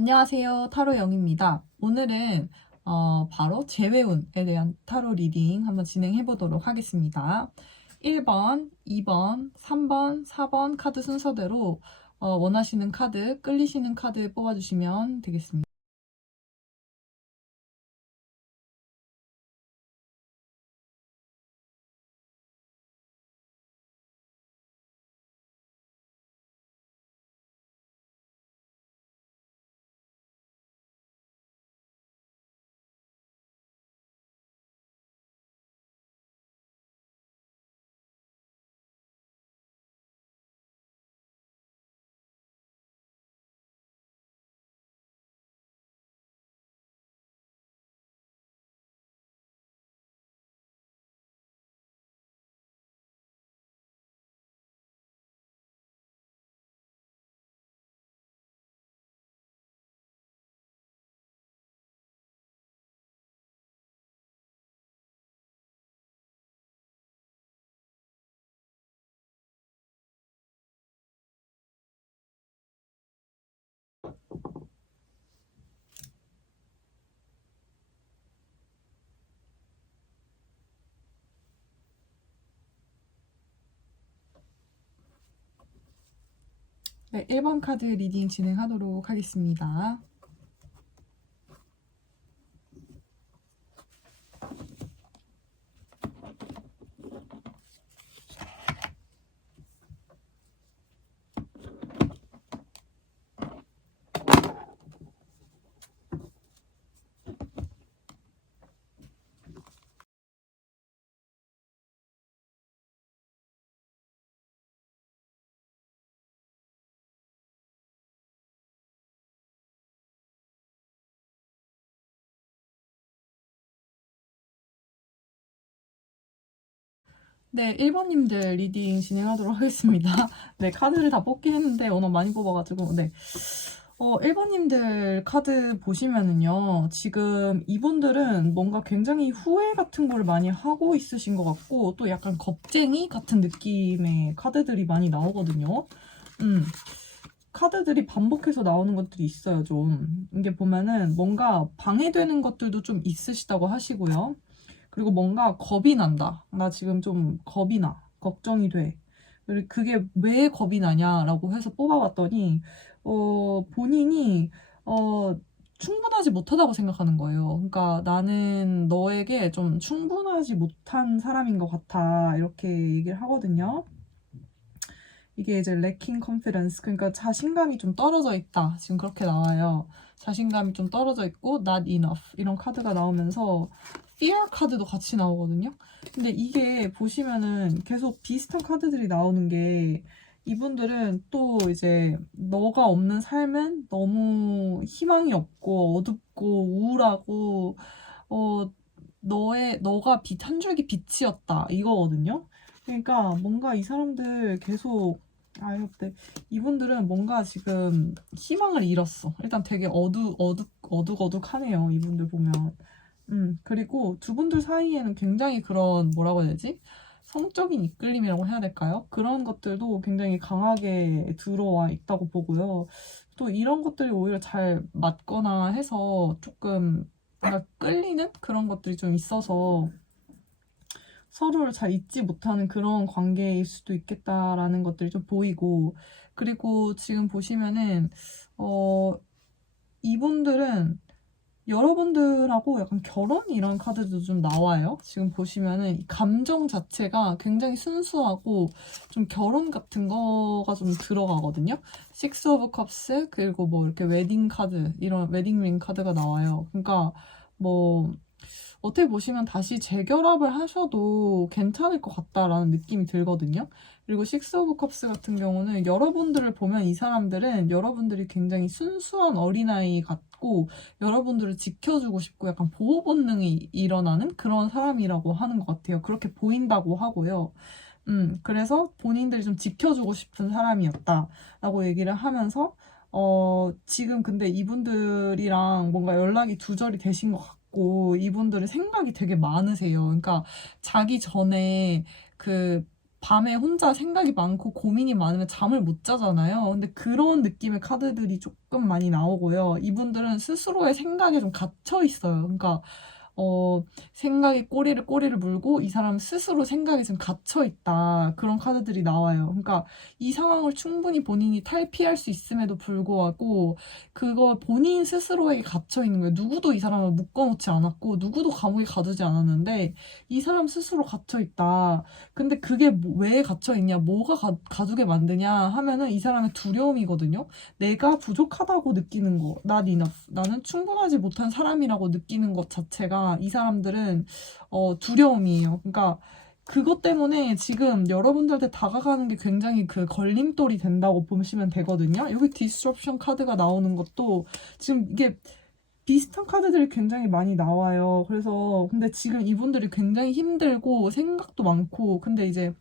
안녕하세요. 타로 영입니다. 오늘은 바로 재회운에 대한 타로 리딩 한번 진행해 보도록 하겠습니다. 1번, 2번, 3번, 4번 카드 순서대로 원하시는 카드, 끌리시는 카드 뽑아주시면 되겠습니다. 네, 1번 카드 리딩 진행하도록 하겠습니다. 네, 1번님들 리딩 진행하도록 하겠습니다. 네, 카드를 다 뽑긴 했는데 워낙 많이 뽑아가지고 네. 1번님들 카드 보시면은요, 지금 이분들은 뭔가 굉장히 후회 같은 걸 많이 하고 있으신 것 같고, 또 약간 겁쟁이 같은 느낌의 카드들이 많이 나오거든요. 카드들이 반복해서 나오는 것들이 있어요, 좀. 이게 보면은 뭔가 방해되는 것들도 좀 있으시다고 하시고요. 그리고 뭔가 겁이 난다. 나 지금 좀 겁이 나. 걱정이 돼. 그리고 그게 왜 겁이 나냐라고 해서 뽑아봤더니, 본인이, 충분하지 못하다고 생각하는 거예요. 그러니까 나는 너에게 좀 충분하지 못한 사람인 것 같아. 이렇게 얘기를 하거든요. 이게 이제 lacking confidence, 그러니까 자신감이 좀 떨어져 있다. 지금 그렇게 나와요. 자신감이 좀 떨어져 있고 not enough 이런 카드가 나오면서 fear 카드도 같이 나오거든요. 근데 이게 보시면은 계속 비슷한 카드들이 나오는 게, 이분들은 또 이제 너가 없는 삶은 너무 희망이 없고 어둡고 우울하고 어 너가 빛 한 줄기 빛이었다 이거거든요. 그러니까 뭔가 이 사람들 계속, 이때 이분들은 뭔가 지금 희망을 잃었어. 일단 되게 어둑어둑하네요. 이분들 보면. 그리고 두 분들 사이에는 굉장히 그런, 뭐라고 해야 되지? 성적인 이끌림이라고 해야 될까요? 그런 것들도 굉장히 강하게 들어와 있다고 보고요. 또 이런 것들이 오히려 잘 맞거나 해서 조금 뭔가 끌리는 그런 것들이 좀 있어서 서로를 잘 잊지 못하는 그런 관계일 수도 있겠다라는 것들이 좀 보이고, 그리고 지금 보시면은 어 이분들은 여러분들하고 약간 결혼 이런 카드도 좀 나와요. 지금 보시면은 이 감정 자체가 굉장히 순수하고 좀 결혼 같은 거가 좀 들어가거든요. 식스 오브 컵스, 그리고 뭐 이렇게 웨딩 카드, 이런 웨딩 링 카드가 나와요. 그러니까 뭐 어떻게 보시면 다시 재결합을 하셔도 괜찮을 것 같다라는 느낌이 들거든요. 그리고 식스 오브 컵스 같은 경우는 여러분들을 보면 이 사람들은 여러분들이 굉장히 순수한 어린아이 같고 여러분들을 지켜주고 싶고 약간 보호 본능이 일어나는 그런 사람이라고 하는 것 같아요. 그렇게 보인다고 하고요. 그래서 본인들이 좀 지켜주고 싶은 사람이었다라고 얘기를 하면서, 지금 근데 이분들이랑 뭔가 연락이 두절이 되신 것 같고, 이분들은 생각이 되게 많으세요. 그러니까 자기 전에 그 밤에 혼자 생각이 많고 고민이 많으면 잠을 못 자잖아요. 근데 그런 느낌의 카드들이 조금 많이 나오고요. 이분들은 스스로의 생각에 좀 갇혀 있어요. 그러니까 생각이 꼬리를 물고 이 사람 스스로 생각에 좀 갇혀 있다. 그런 카드들이 나와요. 그러니까 이 상황을 충분히 본인이 탈피할 수 있음에도 불구하고 그거 본인 스스로에게 갇혀 있는 거예요. 누구도 이 사람을 묶어놓지 않았고 누구도 감옥에 가두지 않았는데 이 사람 스스로 갇혀 있다. 근데 그게 왜 갇혀 있냐? 뭐가 가두게 만드냐 하면은 이 사람의 두려움이거든요. 내가 부족하다고 느끼는 거, not enough. 나는 충분하지 못한 사람이라고 느끼는 것 자체가 이 사람들은 두려움이에요. 그러니까 그것 때문에 지금 여러분들한테 다가가는 게 굉장히 그 걸림돌이 된다고 보시면 되거든요. 여기 디스트럭션 카드가 나오는 것도 지금 이게 비슷한 카드들이 굉장히 많이 나와요. 그래서 근데 지금 이분들이 굉장히 힘들고 생각도 많고 근데 이제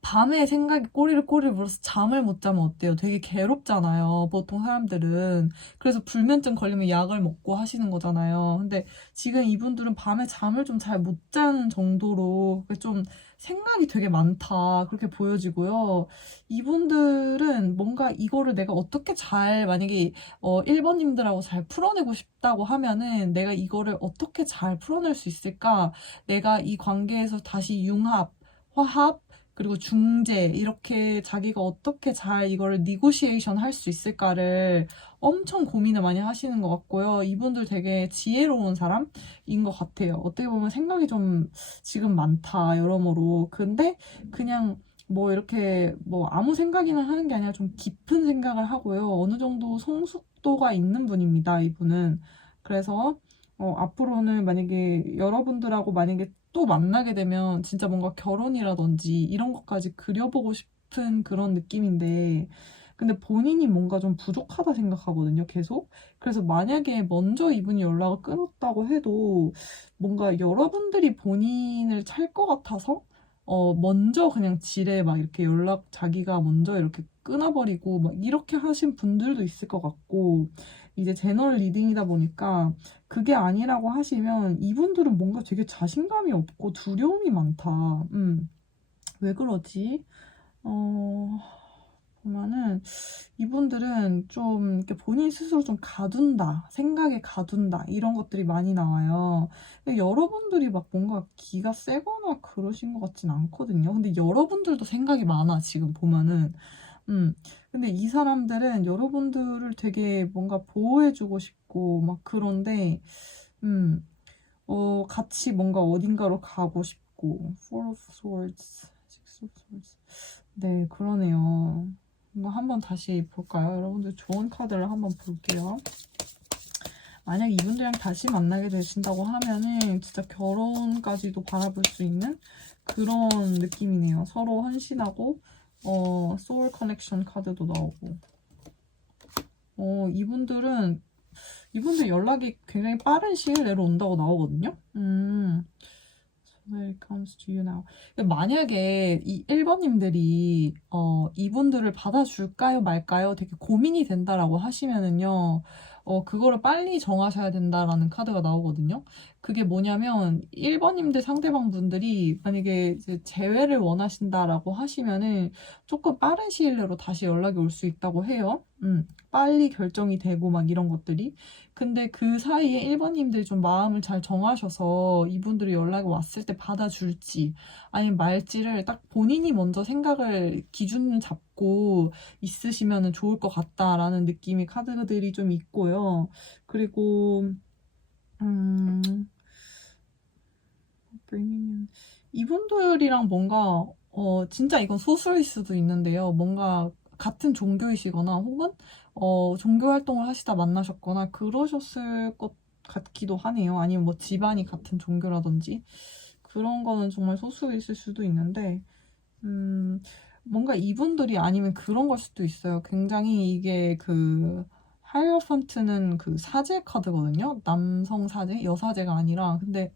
밤에 생각이 꼬리를 물어서 잠을 못 자면 어때요? 되게 괴롭잖아요. 보통 사람들은. 그래서 불면증 걸리면 약을 먹고 하시는 거잖아요. 근데 지금 이분들은 밤에 잠을 좀 잘 못 자는 정도로 좀 생각이 되게 많다. 그렇게 보여지고요. 이분들은 뭔가 이거를 내가 어떻게 잘 만약에 1번님들하고 잘 풀어내고 싶다고 하면은 내가 이거를 어떻게 잘 풀어낼 수 있을까? 내가 이 관계에서 다시 융합, 화합, 그리고 중재 이렇게 자기가 어떻게 잘 이거를 니고시에이션 할 수 있을까를 엄청 고민을 많이 하시는 것 같고요. 이분들 되게 지혜로운 사람인 것 같아요. 어떻게 보면 생각이 좀 지금 많다 여러모로. 근데 그냥 뭐 이렇게 뭐 아무 생각이나 하는 게 아니라 좀 깊은 생각을 하고요. 어느 정도 성숙도가 있는 분입니다. 이분은. 그래서 앞으로는 만약에 여러분들하고 만약에 또 만나게 되면 진짜 뭔가 결혼이라든지 이런 것까지 그려보고 싶은 그런 느낌인데 근데 본인이 뭔가 좀 부족하다 생각하거든요, 계속. 그래서 만약에 먼저 이분이 연락을 끊었다고 해도 뭔가 여러분들이 본인을 찰 것 같아서 먼저 그냥 지레 막 이렇게 자기가 먼저 이렇게 끊어버리고 막 이렇게 하신 분들도 있을 것 같고 이제 제너럴 리딩이다 보니까 그게 아니라고 하시면 이분들은 뭔가 되게 자신감이 없고 두려움이 많다. 왜 그러지? 보면은 이분들은 좀 이렇게 본인 스스로 좀 가둔다, 생각에 가둔다 이런 것들이 많이 나와요. 근데 여러분들이 막 뭔가 기가 세거나 그러신 것 같진 않거든요. 근데 여러분들도 생각이 많아 지금 보면은. 근데 이 사람들은 여러분들을 되게 뭔가 보호해주고 싶고 막 그런데 음, 같이 뭔가 어딘가로 가고 싶고 Four of Swords, Six of Swords. 네, 그러네요. 이거 한번 다시 볼까요? 여러분들 좋은 카드를 한번 볼게요. 만약 이분들이랑 다시 만나게 되신다고 하면은 진짜 결혼까지도 바라볼 수 있는 그런 느낌이네요. 서로 헌신하고 소울 커넥션 카드도 나오고 이분들 연락이 굉장히 빠른 시일 내로 온다고 나오거든요. When it comes to you now. 만약에 이 1번님들이 이분들을 받아줄까요 말까요? 되게 고민이 된다라고 하시면은요. 그거를 빨리 정하셔야 된다라는 카드가 나오거든요. 그게 뭐냐면 1번님들 상대방 분들이 만약에 이제 재회를 원하신다라고 하시면은 조금 빠른 시일 내로 다시 연락이 올 수 있다고 해요. 빨리 결정이 되고 막 이런 것들이. 근데 그 사이에 1번님들이 좀 마음을 잘 정하셔서 이분들이 연락이 왔을 때 받아줄지 아니면 말지를 딱 본인이 먼저 생각을 기준을 잡고 있으시면 좋을 것 같다라는 느낌의 카드들이 좀 있고요. 그리고 이분들이랑 뭔가 진짜 이건 소수일 수도 있는데요. 뭔가 같은 종교이시거나 혹은 종교 활동을 하시다 만나셨거나 그러셨을 것 같기도 하네요. 아니면 뭐 집안이 같은 종교라든지 그런 거는 정말 소수있을 수도 있는데 뭔가 이분들이 아니면 그런 걸 수도 있어요. 굉장히 이게 그 하이어펀트는 그 사제 카드거든요. 남성 사제, 여사제가 아니라 근데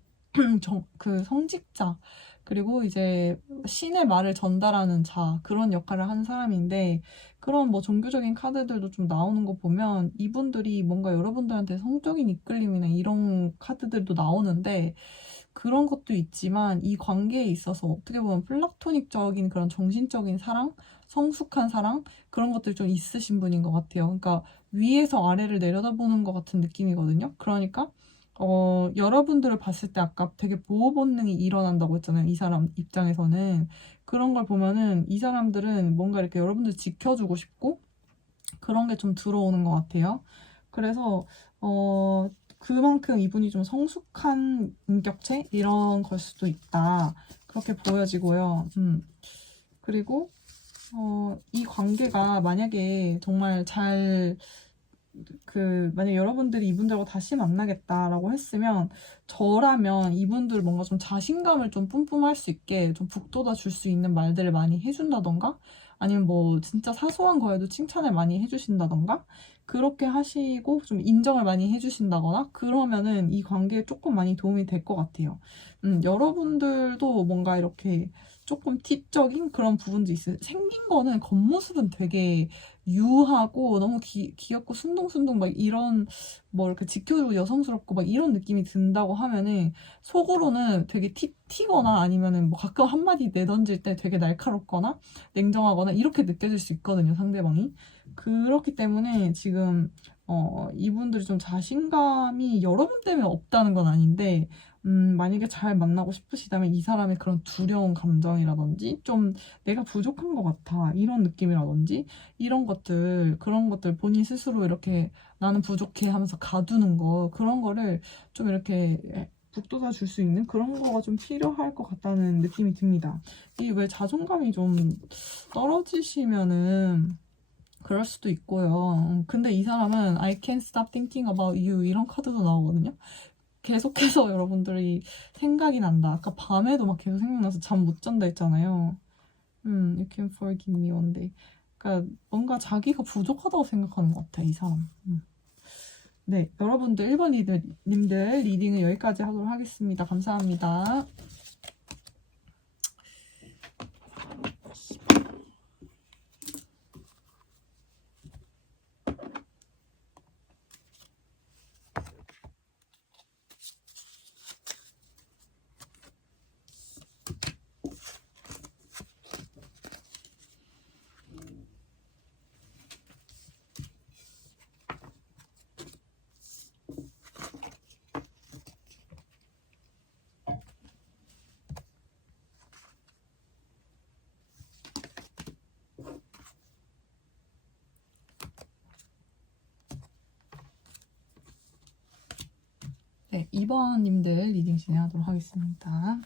그 성직자 그리고 이제 신의 말을 전달하는 자 그런 역할을 하는 사람인데 그런 뭐 종교적인 카드들도 좀 나오는 거 보면 이분들이 뭔가 여러분들한테 성적인 이끌림이나 이런 카드들도 나오는데 그런 것도 있지만 이 관계에 있어서 어떻게 보면 플라토닉적인 그런 정신적인 사랑, 성숙한 사랑 그런 것들 좀 있으신 분인 것 같아요. 그러니까 위에서 아래를 내려다보는 것 같은 느낌이거든요. 그러니까 여러분들을 봤을 때 아까 되게 보호 본능이 일어난다고 했잖아요. 이 사람 입장에서는. 그런 걸 보면은 이 사람들은 뭔가 이렇게 여러분들 지켜주고 싶고 그런 게 좀 들어오는 것 같아요. 그래서 그만큼 이분이 좀 성숙한 인격체 이런 걸 수도 있다. 그렇게 보여지고요. 그리고 이 관계가 만약에 정말 만약 여러분들이 이분들하고 다시 만나겠다라고 했으면 저라면 이분들 뭔가 좀 자신감을 좀 뿜뿜할 수 있게 좀 북돋아 줄 수 있는 말들을 많이 해준다던가 아니면 뭐 진짜 사소한 거에도 칭찬을 많이 해주신다던가 그렇게 하시고 좀 인정을 많이 해주신다거나 그러면은 이 관계에 조금 많이 도움이 될 것 같아요. 여러분들도 뭔가 이렇게 조금 팁적인 그런 부분도 있어요. 생긴 거는 겉모습은 되게 유하고 너무 귀엽고 순둥순둥 막 이런 뭐 이렇게 지켜주고 여성스럽고 막 이런 느낌이 든다고 하면은 속으로는 되게 튀거나 아니면은 뭐 가끔 한마디 내던질 때 되게 날카롭거나 냉정하거나 이렇게 느껴질 수 있거든요, 상대방이. 그렇기 때문에 지금 이분들이 좀 자신감이 여러분 때문에 없다는 건 아닌데 만약에 잘 만나고 싶으시다면 이 사람의 그런 두려운 감정이라든지 좀 내가 부족한 것 같아 이런 느낌이라든지 그런 것들 본인 스스로 이렇게 나는 부족해 하면서 가두는 거 그런 거를 좀 이렇게 북돋아 줄 수 있는 그런 거가 좀 필요할 것 같다는 느낌이 듭니다. 이게 왜 자존감이 좀 떨어지시면은 그럴 수도 있고요. 근데 이 사람은 I can't stop thinking about you 이런 카드도 나오거든요. 계속해서 여러분들이 생각이 난다. 아까 밤에도 막 계속 생각나서 잠 못 잔다 했잖아요. You can forgive me one day. 그러니까 뭔가 자기가 부족하다고 생각하는 것 같아, 이 사람. 네, 여러분들 1번 님들 리딩은 여기까지 하도록 하겠습니다. 감사합니다. 네, 2번 님들 리딩 진행하도록 하겠습니다.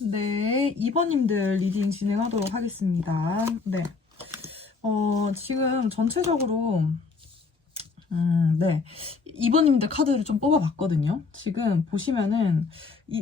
네, 2번 님들 리딩 진행하도록 하겠습니다. 네. 지금 전체적으로 네. 2번님들 카드를 좀 뽑아봤거든요. 지금 보시면은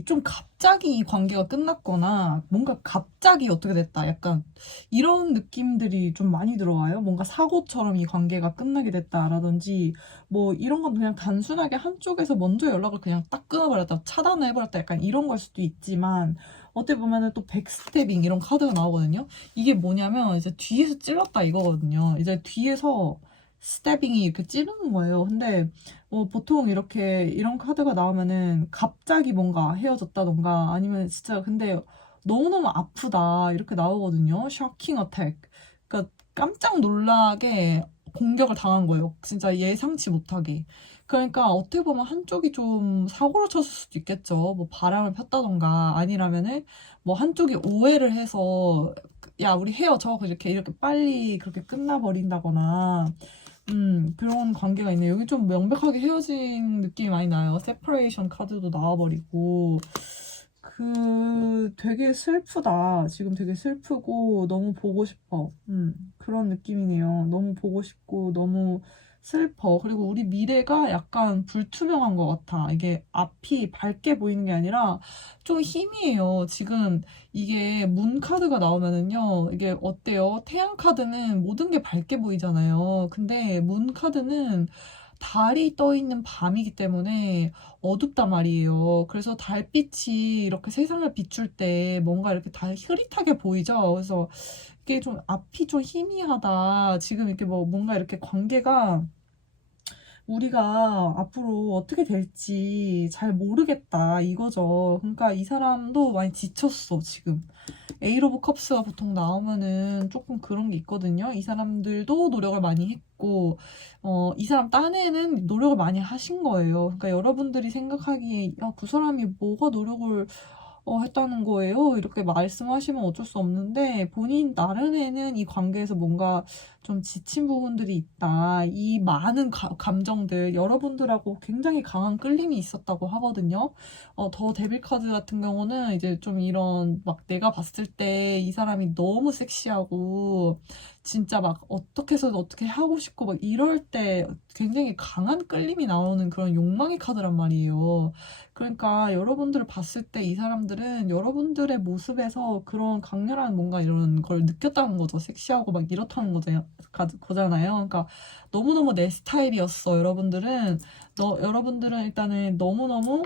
좀 갑자기 이 관계가 끝났거나 뭔가 갑자기 어떻게 됐다. 약간 이런 느낌들이 좀 많이 들어와요. 뭔가 사고처럼 이 관계가 끝나게 됐다라든지 뭐 이런 건 그냥 단순하게 한쪽에서 먼저 연락을 그냥 딱 끊어버렸다. 차단을 해버렸다. 약간 이런 걸 수도 있지만 어떻게 보면은 또 백스태빙 이런 카드가 나오거든요. 이게 뭐냐면 이제 뒤에서 찔렀다 이거거든요. 이제 뒤에서 스태빙이 이렇게 찌르는 거예요. 근데 보통 이렇게 이런 카드가 나오면은 갑자기 뭔가 헤어졌다던가 아니면 진짜 근데 너무너무 아프다 이렇게 나오거든요. 쇼킹 어택. 그러니까 깜짝 놀라게 공격을 당한 거예요. 진짜 예상치 못하게. 그러니까 어떻게 보면 한쪽이 좀 사고를 쳤을 수도 있겠죠. 뭐 바람을 폈다던가 아니라면은 뭐 한쪽이 오해를 해서 야 우리 헤어져 이렇게 빨리 그렇게 끝나버린다거나 그런 관계가 있네요. 여기 좀 명백하게 헤어진 느낌이 많이 나요. 세퍼레이션 카드도 나와버리고. 되게 슬프다. 지금 되게 슬프고, 너무 보고 싶어. 그런 느낌이네요. 너무 보고 싶고, 너무 슬퍼. 그리고 우리 미래가 약간 불투명한 것 같아. 이게 앞이 밝게 보이는 게 아니라 좀 희미해요. 지금 이게 문 카드가 나오면은요, 이게 어때요? 태양 카드는 모든 게 밝게 보이잖아요. 근데 문 카드는 달이 떠 있는 밤이기 때문에 어둡단 말이에요. 그래서 달빛이 이렇게 세상을 비출 때 뭔가 이렇게 다 흐릿하게 보이죠. 그래서 이게 좀 앞이 좀 희미하다. 지금 이렇게 뭐 뭔가 이렇게 관계가 우리가 앞으로 어떻게 될지 잘 모르겠다 이거죠. 그러니까 이 사람도 많이 지쳤어, 지금. 에이트 오브 컵스가 보통 나오면은 조금 그런 게 있거든요. 이 사람들도 노력을 많이 했고, 이 사람 딴에는 노력을 많이 하신 거예요. 그러니까 여러분들이 생각하기에, 야, 그 사람이 뭐가 노력을 했다는 거예요. 이렇게 말씀하시면 어쩔 수 없는데, 본인 나름에는 이 관계에서 뭔가 좀 지친 부분들이 있다. 이 많은 감정들, 여러분들하고 굉장히 강한 끌림이 있었다고 하거든요. 더 데빌 카드 같은 경우는 이제 좀 이런, 막 내가 봤을 때 이 사람이 너무 섹시하고, 진짜 막 어떻게 해서 어떻게 하고 싶고, 막 이럴 때 굉장히 강한 끌림이 나오는 그런 욕망의 카드란 말이에요. 그러니까 여러분들을 봤을 때 이 사람들은 여러분들의 모습에서 그런 강렬한 뭔가 이런 걸 느꼈다는 거죠. 섹시하고 막 이렇다는 거잖아요. 그러니까 너무너무 내 스타일이었어. 여러분들은 일단은 너무너무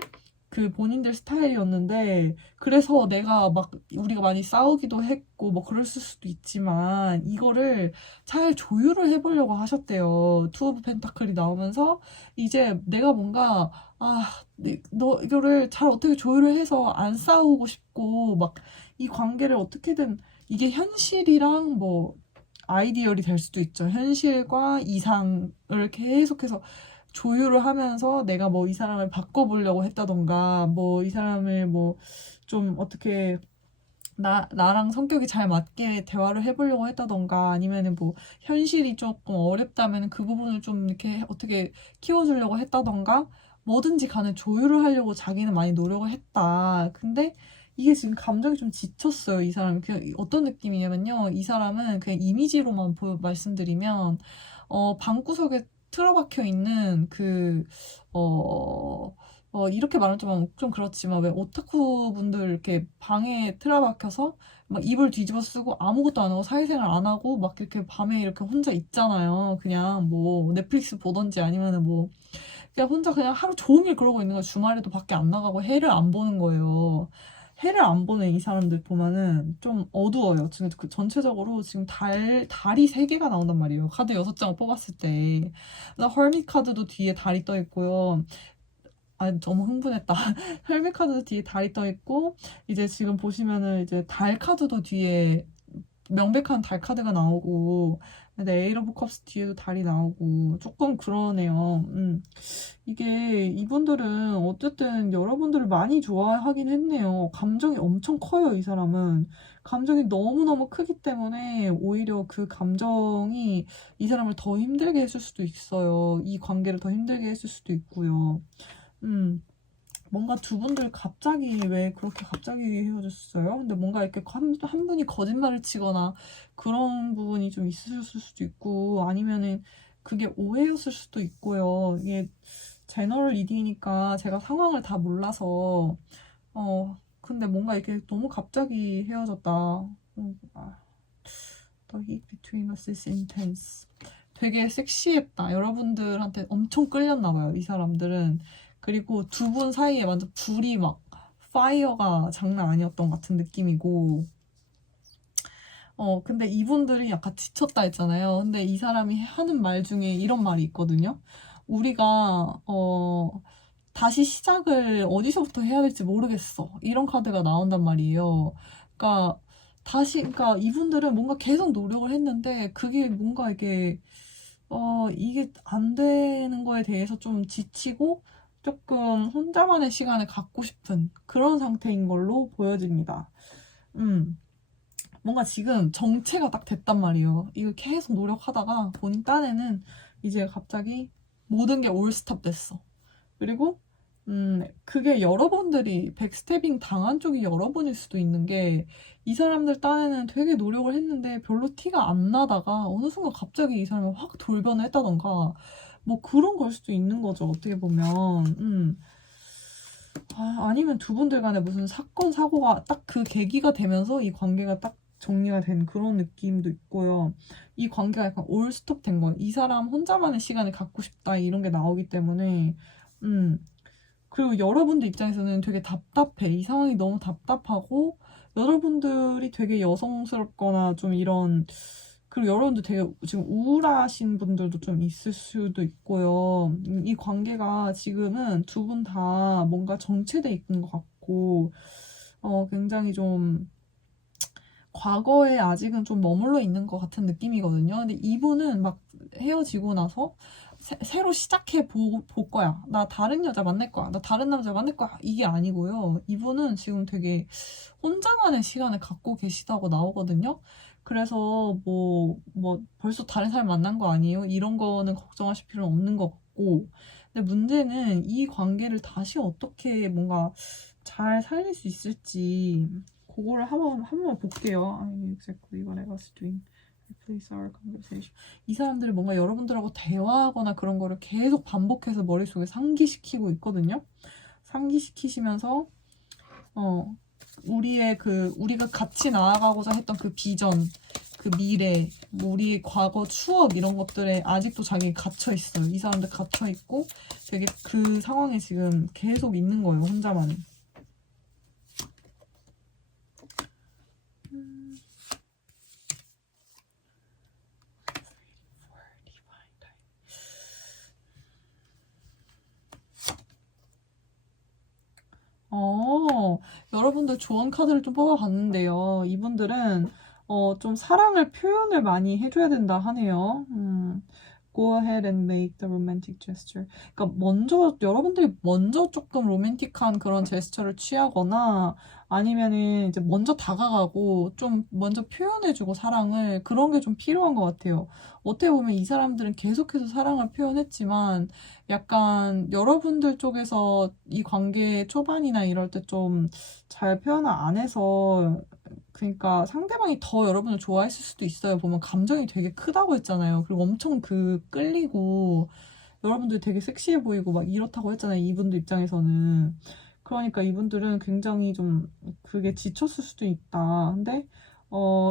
그 본인들 스타일이었는데, 그래서 내가 막 우리가 많이 싸우기도 했고 뭐 그랬을 수도 있지만, 이거를 잘 조율을 해보려고 하셨대요. 투 오브 펜타클이 나오면서 이제 내가 뭔가, 아, 너 이거를 잘 어떻게 조율을 해서 안 싸우고 싶고, 막 이 관계를 어떻게든, 이게 현실이랑 뭐 아이디얼이 될 수도 있죠. 현실과 이상을 계속해서 조율을 하면서 내가 뭐 이 사람을 바꿔보려고 했다던가, 뭐 이 사람을 뭐 좀 어떻게 나랑 성격이 잘 맞게 대화를 해보려고 했다던가, 아니면은 뭐 현실이 조금 어렵다면 그 부분을 좀 이렇게 어떻게 키워주려고 했다던가, 뭐든지 간에 조율을 하려고 자기는 많이 노력을 했다. 근데 이게 지금 감정이 좀 지쳤어요, 이 사람이. 그냥 어떤 느낌이냐면요. 이 사람은 그냥 이미지로만 말씀드리면, 방구석에 틀어박혀 있는 이렇게 말하면 좀 그렇지만, 왜 오타쿠 분들 이렇게 방에 틀어박혀서 막 이불 뒤집어 쓰고 아무것도 안 하고 사회생활 안 하고 막 이렇게 밤에 이렇게 혼자 있잖아요. 그냥 뭐 넷플릭스 보던지 아니면은 뭐 그냥 혼자 그냥 하루 종일 그러고 있는 거예요. 주말에도 밖에 안 나가고 해를 안 보는 거예요. 해를 안 보는 이 사람들 보면은 좀 어두워요. 지금 그 전체적으로 지금 달이 3개가 나온단 말이에요. 카드 6장을 뽑았을 때. 헐밋 카드도 뒤에 달이 떠 있고요. 아, 너무 흥분했다. 헬멧 카드도 뒤에 달이 떠 있고, 이제 지금 보시면은 이제 달 카드도 뒤에 명백한 달 카드가 나오고, 근데 에이트 오브 컵스 뒤에도 달이 나오고, 조금 그러네요. 이게 이분들은 어쨌든 여러분들을 많이 좋아하긴 했네요. 감정이 엄청 커요, 이 사람은. 감정이 너무너무 크기 때문에 오히려 그 감정이 이 사람을 더 힘들게 했을 수도 있어요. 이 관계를 더 힘들게 했을 수도 있고요. 음, 뭔가 두 분들 갑자기 왜 그렇게 갑자기 헤어졌어요? 근데 뭔가 이렇게 한 분이 거짓말을 치거나 그런 부분이 좀 있으실 수도 있고, 아니면은 그게 오해였을 수도 있고요. 이게 제너럴 리딩이니까 제가 상황을 다 몰라서, 근데 뭔가 이렇게 너무 갑자기 헤어졌다. The heat between us is intense. 되게 섹시했다. 여러분들한테 엄청 끌렸나 봐요, 이 사람들은. 그리고 두 분 사이에 완전 불이 막 파이어가 장난 아니었던 것 같은 느낌이고. 근데 이분들이 약간 지쳤다 했잖아요. 근데 이 사람이 하는 말 중에 이런 말이 있거든요. 우리가 다시 시작을 어디서부터 해야 될지 모르겠어. 이런 카드가 나온단 말이에요. 그러니까 그러니까 이분들은 뭔가 계속 노력을 했는데 그게 뭔가 이게 안 되는 거에 대해서 좀 지치고 조금 혼자만의 시간을 갖고 싶은 그런 상태인 걸로 보여집니다. 뭔가 지금 정체가 딱 됐단 말이에요. 이거 계속 노력하다가 본인 딴에는 이제 갑자기 모든 게 올스탑 됐어. 그리고 그게 여러분들이 백스태빙 당한 쪽이 여러분일 수도 있는 게, 이 사람들 딴에는 되게 노력을 했는데 별로 티가 안 나다가 어느 순간 갑자기 이 사람이 확 돌변을 했다던가 뭐 그런 걸 수도 있는 거죠. 어떻게 보면. 아니면 두 분들 간에 무슨 사건 사고가 딱 그 계기가 되면서 이 관계가 딱 정리가 된 그런 느낌도 있고요. 이 관계가 약간 올스톱 된 거예요. 이 사람 혼자만의 시간을 갖고 싶다 이런 게 나오기 때문에 그리고 여러분들 입장에서는 되게 답답해. 이 상황이 너무 답답하고 여러분들이 되게 여성스럽거나 좀 이런 그리고 여러분들 되게 지금 우울하신 분들도 좀 있을 수도 있고요. 이 관계가 지금은 두 분 다 뭔가 정체돼 있는 것 같고 굉장히 좀 과거에 아직은 좀 머물러 있는 것 같은 느낌이거든요. 근데 이분은 막 헤어지고 나서 새로 시작해 볼 거야. 나 다른 여자 만날 거야. 나 다른 남자 만날 거야. 이게 아니고요. 이분은 지금 되게 혼자만의 시간을 갖고 계시다고 나오거든요. 그래서 뭐 벌써 다른 사람 만난 거 아니에요? 이런 거는 걱정하실 필요는 없는 것 같고. 근데 문제는 이 관계를 다시 어떻게 뭔가 잘 살릴 수 있을지 그거를 한번 볼게요. Exactly what I was doing. Replace our conversation. 이 사람들이 뭔가 여러분들하고 대화하거나 그런 거를 계속 반복해서 머릿속에 상기시키고 있거든요. 상기시키시면서 우리가 같이 나아가고자 했던 그 비전, 그 미래, 뭐 우리의 과거 추억 이런 것들에 아직도 자기 갇혀 있어요. 이 사람들 갇혀 있고 되게 그 상황에 지금 계속 있는 거예요. 혼자만. 여러분들 조언 카드를 좀 뽑아봤는데요. 이분들은 좀 사랑을 표현을 많이 해줘야 된다 하네요. Go ahead and make the romantic gesture. 그러니까 여러분들이 먼저 조금 로맨틱한 그런 제스처를 취하거나 아니면은 이제 먼저 다가가고 좀 먼저 표현해주고 사랑을 그런 게 좀 필요한 것 같아요. 어떻게 보면 이 사람들은 계속해서 사랑을 표현했지만 약간 여러분들 쪽에서 이 관계 초반이나 이럴 때 좀 잘 표현을 안 해서 그러니까 상대방이 더 여러분을 좋아했을 수도 있어요. 보면 감정이 되게 크다고 했잖아요. 그리고 엄청 끌리고 여러분들 되게 섹시해 보이고 막 이렇다고 했잖아요. 이분들 입장에서는. 그러니까 이분들은 굉장히 좀 그게 지쳤을 수도 있다. 근데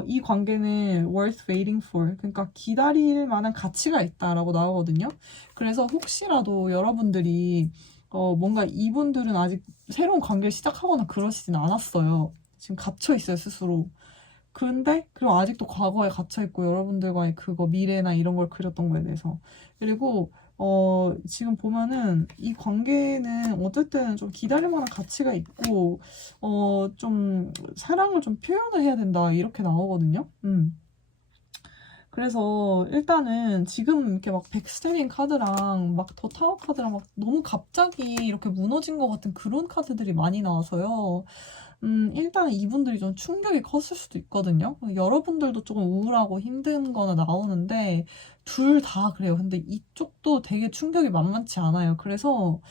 이 관계는 worth waiting for. 그러니까 기다릴 만한 가치가 있다라고 나오거든요. 그래서 혹시라도 여러분들이 뭔가 이분들은 아직 새로운 관계를 시작하거나 그러시진 않았어요. 지금 갇혀 있어요, 스스로. 그리고 아직도 과거에 갇혀있고, 여러분들과의 그거, 미래나 이런 걸 그렸던 거에 대해서. 그리고, 지금 보면은, 이 관계는 어쨌든 좀 기다릴 만한 가치가 있고, 좀, 사랑을 좀 표현을 해야 된다, 이렇게 나오거든요. 그래서 일단은 지금 이렇게 막 백스테린 카드랑 막 더 타워 카드랑 막 너무 갑자기 이렇게 무너진 것 같은 그런 카드들이 많이 나와서요. 일단 이분들이 좀 충격이 컸을 수도 있거든요. 여러분들도 조금 우울하고 힘든 거나 나오는데 둘 다 그래요. 근데 이쪽도 되게 충격이 만만치 않아요. 그래서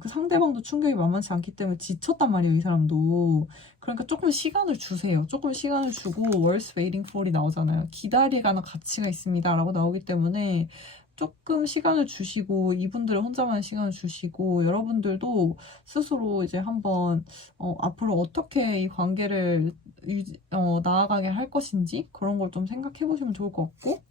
그 상대방도 충격이 만만치 않기 때문에 지쳤단 말이에요, 이 사람도. 그러니까 조금 시간을 주세요. 조금 시간을 주고 worth waiting for이 나오잖아요. 기다리가는 가치가 있습니다. 라고 나오기 때문에 조금 시간을 주시고 이분들은 혼자만의 시간을 주시고 여러분들도 스스로 이제 한번 앞으로 어떻게 이 관계를 나아가게 할 것인지 그런 걸 좀 생각해 보시면 좋을 것 같고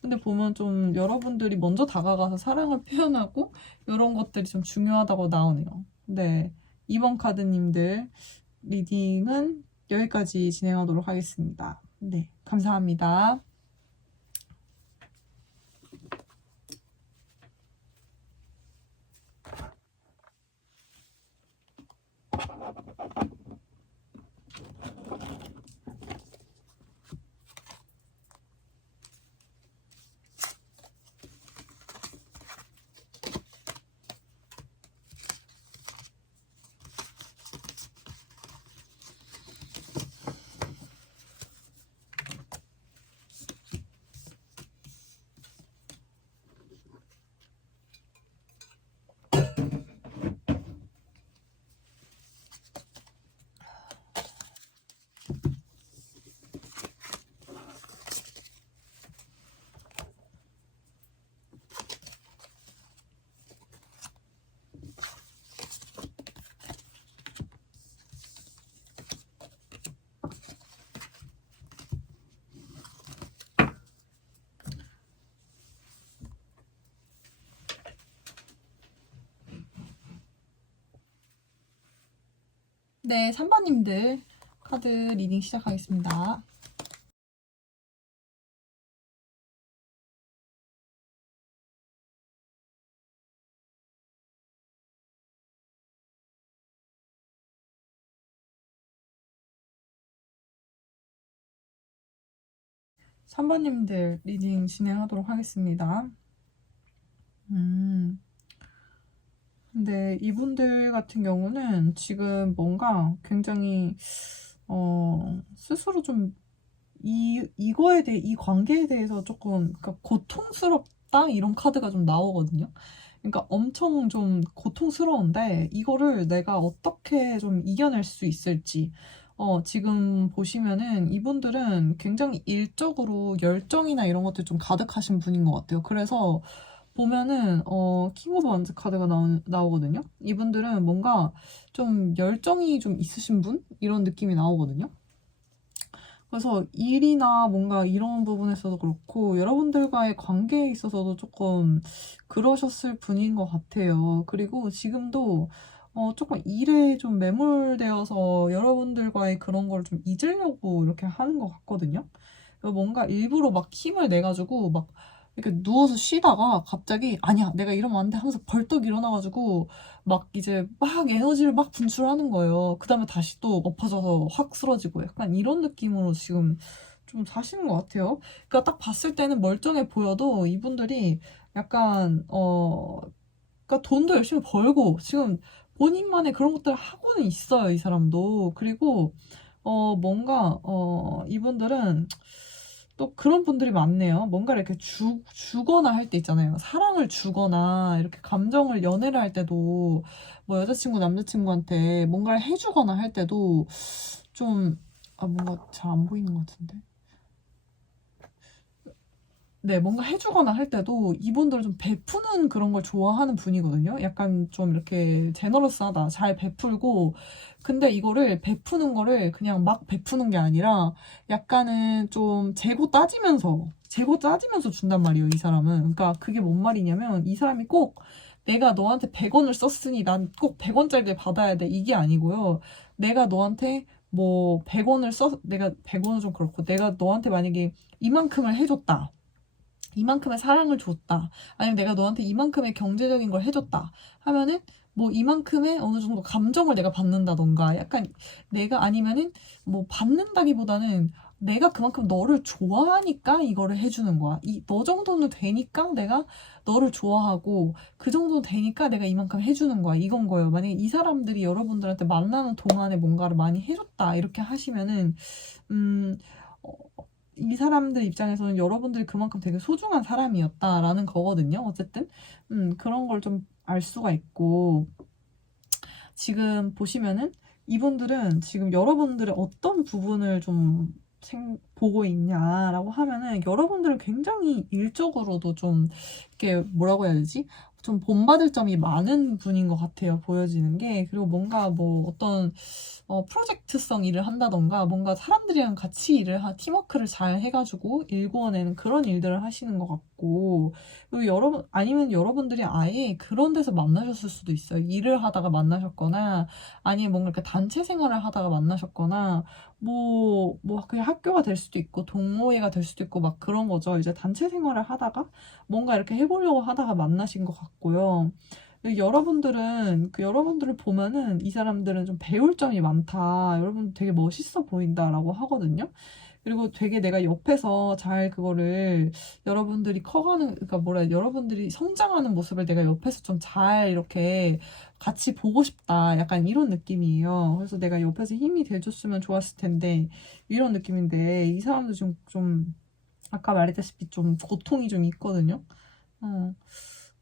근데 보면 좀 여러분들이 먼저 다가가서 사랑을 표현하고 이런 것들이 좀 중요하다고 나오네요. 네, 2번 카드님들 리딩은 여기까지 진행하도록 하겠습니다. 네, 감사합니다. 네, 3번님들 카드 리딩 시작하겠습니다. 삼 번님들 리딩 진행하도록 하겠습니다. 근데 이분들 같은 경우는 지금 뭔가 굉장히 스스로 좀 이거에 대해 이 관계에 대해서 조금 그러니까 고통스럽다 이런 카드가 좀 나오거든요. 그러니까 엄청 좀 고통스러운데 이거를 내가 어떻게 좀 이겨낼 수 있을지 지금 보시면은 이분들은 굉장히 일적으로 열정이나 이런 것들 좀 가득하신 분인 것 같아요. 그래서 보면은 킹 오브 원즈 카드가 나오거든요. 이분들은 뭔가 좀 열정이 좀 있으신 분 이런 느낌이 나오거든요. 그래서 일이나 뭔가 이런 부분에서도 그렇고 여러분들과의 관계에 있어서도 조금 그러셨을 분인 것 같아요. 그리고 지금도 조금 일에 좀 매몰되어서 여러분들과의 그런 걸 좀 잊으려고 이렇게 하는 것 같거든요. 뭔가 일부러 막 힘을 내가지고 막 이렇게 누워서 쉬다가 갑자기 아니야 내가 이러면 안 돼 하면서 벌떡 일어나가지고 막 이제 막 에너지를 막 분출하는 거예요. 그 다음에 다시 또 엎어져서 확 쓰러지고 약간 이런 느낌으로 지금 좀 사시는 것 같아요. 그러니까 딱 봤을 때는 멀쩡해 보여도 이분들이 약간 그러니까 돈도 열심히 벌고 지금 본인만의 그런 것들을 하고는 있어요, 이 사람도. 그리고 뭔가 이분들은 또 그런 분들이 많네요. 뭔가 이렇게 주거나 할 때 있잖아요. 사랑을 주거나 이렇게 감정을 연애를 할 때도 뭐 여자친구 남자친구한테 뭔가를 해주거나 할 때도 좀 뭔가 잘 안 보이는 것 같은데. 네, 뭔가 해주거나 할 때도 이분들은 좀 베푸는 그런 걸 좋아하는 분이거든요. 약간 좀 이렇게 제너러스하다, 잘 베풀고, 근데 이거를 베푸는 거를 그냥 막 베푸는 게 아니라 약간은 좀 재고 따지면서 준단 말이에요, 이 사람은. 그러니까 그게 뭔 말이냐면 이 사람이 꼭 내가 너한테 100원을 썼으니 난 꼭 100원짜리를 받아야 돼. 이게 아니고요. 내가 너한테 뭐 100원을 내가 100원은 좀 그렇고, 내가 너한테 만약에 이만큼을 해줬다. 이만큼의 사랑을 줬다. 아니면 내가 너한테 이만큼의 경제적인 걸 해줬다. 하면은 뭐 이만큼의 어느 정도 감정을 내가 받는다던가 약간 내가 아니면은 뭐 받는다기보다는 내가 그만큼 너를 좋아하니까 이거를 해주는 거야. 너 정도는 되니까 내가 너를 좋아하고 그 정도 되니까 내가 이만큼 해주는 거야. 이건 거예요. 만약에 이 사람들이 여러분들한테 만나는 동안에 뭔가를 많이 해줬다. 이렇게 하시면은 음, 어, 이 사람들 입장에서는 여러분들이 그만큼 되게 소중한 사람이었다라는 거거든요. 어쨌든, 그런 걸 좀 알 수가 있고, 지금 보시면은 이분들은 지금 여러분들의 어떤 부분을 좀 보고 있냐라고 하면은 여러분들은 굉장히 일적으로도 좀 이렇게 뭐라고 해야 되지? 좀 본받을 점이 많은 분인 것 같아요. 보여지는 게. 그리고 뭔가 뭐 어떤 프로젝트성 일을 한다던가 뭔가 사람들이랑 같이 팀워크를 잘 해가지고 일구어내는 그런 일들을 하시는 것 같고 그리고 아니면 여러분들이 아예 그런 데서 만나셨을 수도 있어요. 일을 하다가 만나셨거나 아니면 뭔가 이렇게 단체 생활을 하다가 만나셨거나 뭐 그냥 학교가 될 수도 있고 동호회가 될 수도 있고 막 그런 거죠. 이제 단체 생활을 하다가 뭔가 이렇게 해보려고 하다가 만나신 것 같고요. 여러분들을 보면은 이 사람들은 좀 배울 점이 많다. 여러분 되게 멋있어 보인다라고 하거든요. 그리고 되게 내가 옆에서 잘 그거를 여러분들이 그러니까 여러분들이 성장하는 모습을 내가 옆에서 좀 잘 이렇게 같이 보고 싶다. 약간 이런 느낌이에요. 그래서 내가 옆에서 힘이 돼줬으면 좋았을 텐데, 이런 느낌인데, 이 사람도 아까 말했다시피 좀 고통이 좀 있거든요. 어,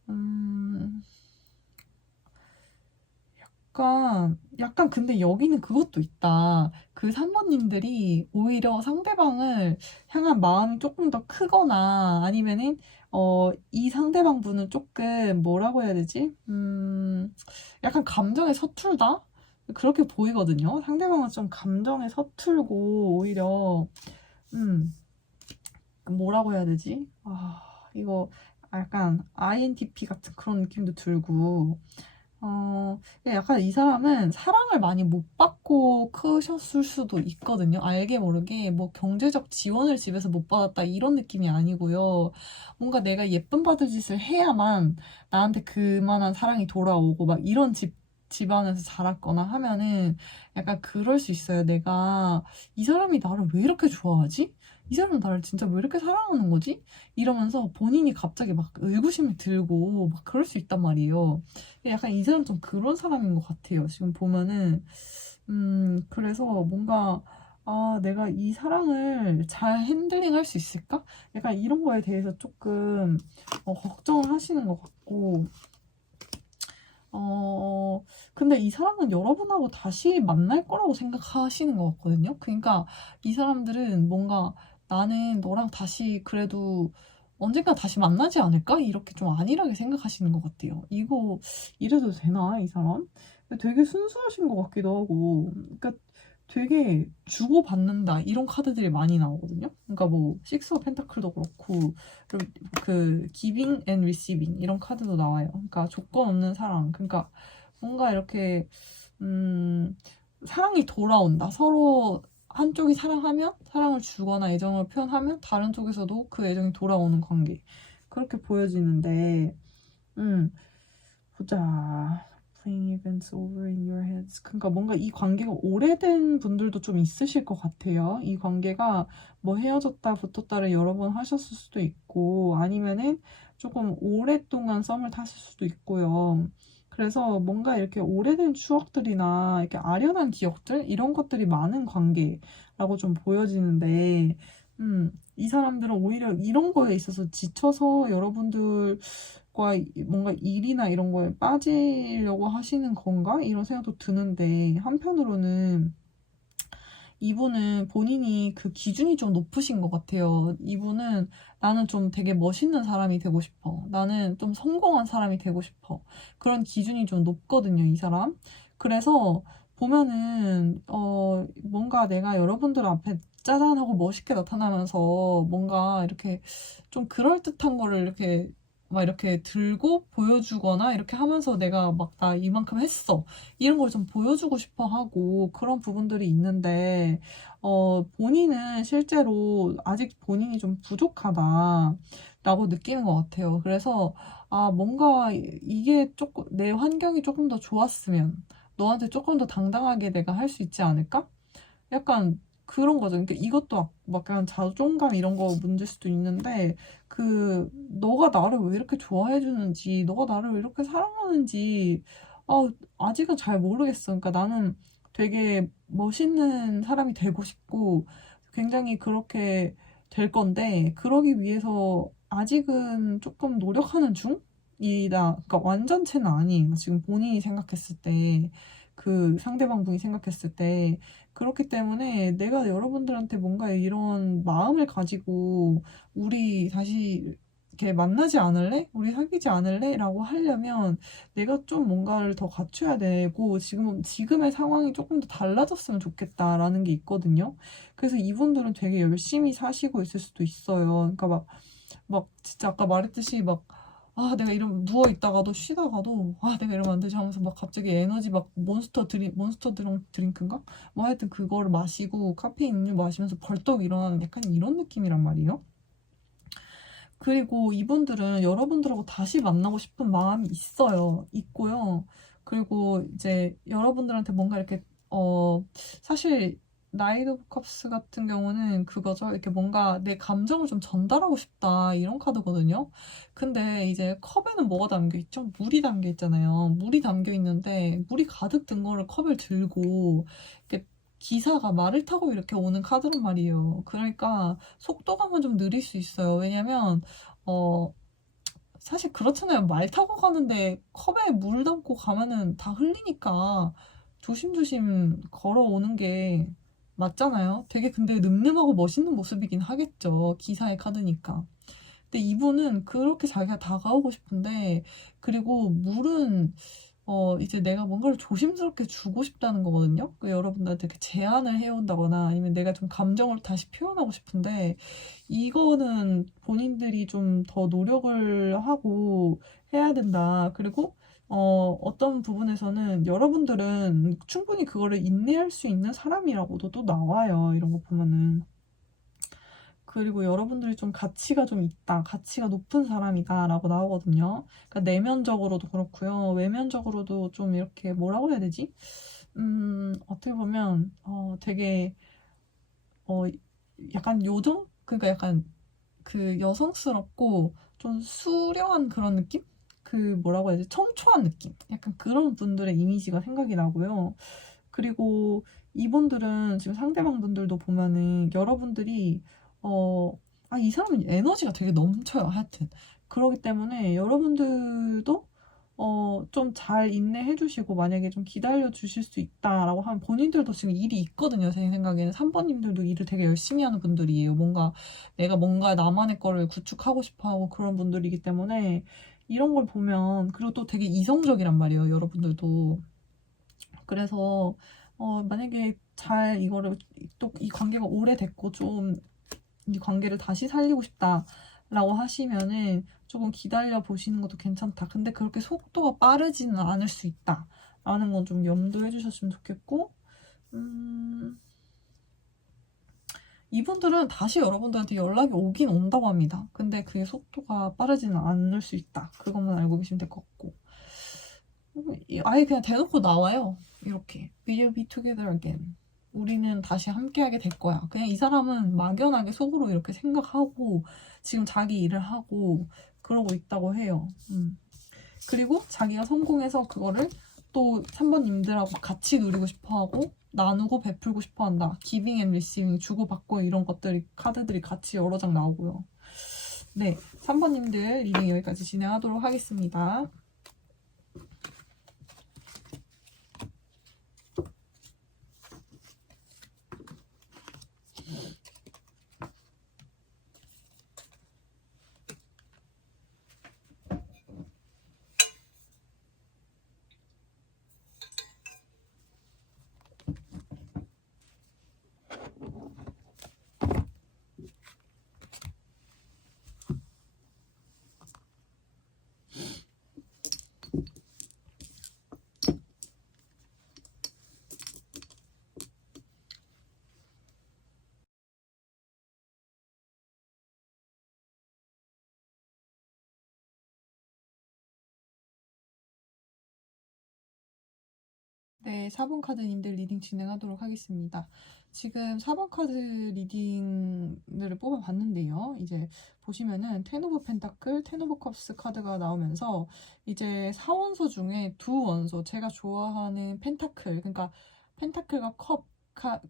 음, 약간 근데 여기는 그것도 있다. 그 산모님들이 오히려 상대방을 향한 마음이 조금 더 크거나 아니면은 이 상대방 분은 조금 뭐라고 해야 되지? 약간 감정에 서툴다? 그렇게 보이거든요. 상대방은 좀 감정에 서툴고 오히려 음 뭐라고 해야 되지? 이거 약간 INTP 같은 그런 느낌도 들고 약간 이 사람은 사랑을 많이 못 받고 크셨을 수도 있거든요. 알게 모르게 뭐 경제적 지원을 집에서 못 받았다 이런 느낌이 아니고요. 뭔가 내가 예쁨 받을 짓을 해야만 나한테 그만한 사랑이 돌아오고 막 이런 집안에서 자랐거나 하면은 약간 그럴 수 있어요. 내가 이 사람이 나를 왜 이렇게 좋아하지? 이 사람은 나를 진짜 왜 이렇게 사랑하는 거지? 이러면서 본인이 갑자기 막 의구심이 들고 막 그럴 수 있단 말이에요. 약간 이 사람 좀 그런 사람인 것 같아요. 지금 보면은, 그래서 뭔가, 내가 이 사랑을 잘 핸들링 할 수 있을까? 약간 이런 거에 대해서 조금, 걱정을 하시는 것 같고, 근데 이 사람은 여러분하고 다시 만날 거라고 생각하시는 것 같거든요. 그러니까 이 사람들은 뭔가 나는 너랑 다시 그래도 언젠가 다시 만나지 않을까? 이렇게 좀 안일하게 생각하시는 것 같아요. 이거 이래도 되나, 이 사람? 되게 순수하신 것 같기도 하고, 그러니까 되게 주고받는다 이런 카드들이 많이 나오거든요. 그러니까 뭐 식스 오브 펜타클도 그렇고 그리고 그 기빙 앤 리시빙 이런 카드도 나와요. 그러니까 조건 없는 사랑. 그러니까 뭔가 이렇게 사랑이 돌아온다. 서로 한쪽이 사랑하면 사랑을 주거나 애정을 표현하면 다른 쪽에서도 그 애정이 돌아오는 관계. 그렇게 보여지는데 보자. Playing events over in your heads. 그러니까 뭔가 이 관계가 오래된 분들도 좀 있으실 것 같아요. 이 관계가 뭐 헤어졌다 붙었다를 여러 번 하셨을 수도 있고 아니면은 조금 오랫동안 썸을 타실 수도 있고요. 그래서 뭔가 이렇게 오래된 추억들이나 이렇게 아련한 기억들 이런 것들이 많은 관계라고 좀 보여지는데 이 사람들은 오히려 이런 거에 있어서 지쳐서 여러분들 뭔가 일이나 이런 거에 빠지려고 하시는 건가? 이런 생각도 드는데, 한편으로는 이분은 본인이 그 기준이 좀 높으신 것 같아요. 이분은 나는 좀 되게 멋있는 사람이 되고 싶어. 나는 좀 성공한 사람이 되고 싶어. 그런 기준이 좀 높거든요, 이 사람. 그래서 보면은, 뭔가 내가 여러분들 앞에 짜잔 하고 멋있게 나타나면서 뭔가 이렇게 좀 그럴듯한 거를 이렇게 막 이렇게 들고 보여주거나 이렇게 하면서 내가 막 나 이만큼 했어. 이런 걸 좀 보여주고 싶어 하고 그런 부분들이 있는데, 본인은 실제로 아직 본인이 좀 부족하다라고 느끼는 것 같아요. 그래서, 뭔가 이게 조금, 내 환경이 조금 더 좋았으면, 너한테 조금 더 당당하게 내가 할 수 있지 않을까? 약간 그런 거죠. 그러니까 이것도 막 약간 자존감 이런 거 문제일 수도 있는데 너가 나를 왜 이렇게 좋아해 주는지, 너가 나를 왜 이렇게 사랑하는지 아직은 잘 모르겠어. 그러니까 나는 되게 멋있는 사람이 되고 싶고 굉장히 그렇게 될 건데 그러기 위해서 아직은 조금 노력하는 중이다. 그러니까 완전체는 아니에요. 지금 본인이 생각했을 때 그 상대방 분이 생각했을 때 그렇기 때문에 내가 여러분들한테 뭔가 이런 마음을 가지고 우리 다시 이렇게 만나지 않을래? 우리 사귀지 않을래? 라고 하려면 내가 좀 뭔가를 더 갖춰야 되고 지금의 상황이 조금 더 달라졌으면 좋겠다라는 게 있거든요. 그래서 이분들은 되게 열심히 사시고 있을 수도 있어요. 그러니까 막 진짜 아까 말했듯이 막 내가 이러면 누워 있다가도 쉬다가도 내가 이러면 안 되지 하면서 막 갑자기 에너지 막 몬스터 드링크인가? 뭐 하여튼 그거를 마시고 카페인 음료 마시면서 벌떡 일어나는 약간 이런 느낌이란 말이에요. 그리고 이분들은 여러분들하고 다시 만나고 싶은 마음이 있고요. 그리고 이제 여러분들한테 뭔가 이렇게, 사실, 나이트 오브 컵스 같은 경우는 그거죠. 이렇게 뭔가 내 감정을 좀 전달하고 싶다. 이런 카드거든요. 근데 이제 컵에는 뭐가 담겨 있죠? 물이 담겨 있잖아요. 물이 담겨 있는데, 물이 가득 든 거를 컵을 들고, 이렇게 기사가 말을 타고 이렇게 오는 카드란 말이에요. 그러니까 속도감은 좀 느릴 수 있어요. 왜냐면 어, 사실 그렇잖아요. 말 타고 가는데 컵에 물 담고 가면은 다 흘리니까 조심조심 걸어오는 게 맞잖아요. 되게 근데 늠름하고 멋있는 모습이긴 하겠죠. 기사의 카드니까. 근데 이분은 그렇게 자기가 다가오고 싶은데, 그리고 물은 이제 내가 뭔가를 조심스럽게 주고 싶다는 거거든요. 여러분들한테 이렇게 제안을 해온다거나 아니면 내가 좀 감정을 다시 표현하고 싶은데, 이거는 본인들이 좀 더 노력을 하고 해야 된다. 그리고 어떤 부분에서는 여러분들은 충분히 그거를 인내할 수 있는 사람이라고도 또 나와요. 이런 거 보면은. 그리고 여러분들이 좀 가치가 좀 있다, 가치가 높은 사람이다라고 나오거든요. 그러니까 내면적으로도 그렇고요. 외면적으로도 좀 이렇게 뭐라고 해야 되지? 어떻게 보면 되게 어, 약간 요정? 그러니까 약간 그 여성스럽고 좀 수려한 그런 느낌? 그 뭐라고 해야 되지? 청초한 느낌? 약간 그런 분들의 이미지가 생각이 나고요. 그리고 이분들은 지금 상대방 분들도 보면은 여러분들이 어, 이 사람은 에너지가 되게 넘쳐요. 하여튼. 그러기 때문에 여러분들도 좀 잘 인내해 주시고 만약에 좀 기다려 주실 수 있다라고 하면 본인들도 지금 일이 있거든요. 제 생각에는 3번님들도 일을 되게 열심히 하는 분들이에요. 내가 뭔가 나만의 거를 구축하고 싶어 하고 그런 분들이기 때문에 이런 걸 보면 그리고 또 되게 이성적이란 말이에요. 여러분들도. 그래서 만약에 잘 이거를 또 이 관계가 오래됐고 좀 이 관계를 다시 살리고 싶다라고 하시면은 조금 기다려 보시는 것도 괜찮다. 근데 그렇게 속도가 빠르지는 않을 수 있다라는 건 좀 염두해 주셨으면 좋겠고, 음, 이분들은 다시 여러분들한테 연락이 오긴 온다고 합니다. 근데 그게 속도가 빠르지는 않을 수 있다. 그것만 알고 계시면 될 것 같고. 아예 그냥 대놓고 나와요. 이렇게. Will you be together again? 우리는 다시 함께하게 될 거야. 그냥 이 사람은 막연하게 속으로 이렇게 생각하고 지금 자기 일을 하고 그러고 있다고 해요. 그리고 자기가 성공해서 그거를 또 3번님들하고 같이 누리고 싶어 하고 나누고 베풀고 싶어 한다. 기빙 앤 리시빙 주고받고 이런 것들이 카드들이 같이 여러 장 나오고요. 네, 3번님들 리딩 여기까지 진행하도록 하겠습니다. 네, 4번 카드님들 리딩 진행하도록 하겠습니다. 지금 4번 카드 리딩을 뽑아봤는데요. 이제 보시면은 텐 오브 펜타클, 텐 오브 컵스 카드가 나오면서 이제 4원소 중에 두 원소, 제가 좋아하는 펜타클, 그러니까 펜타클과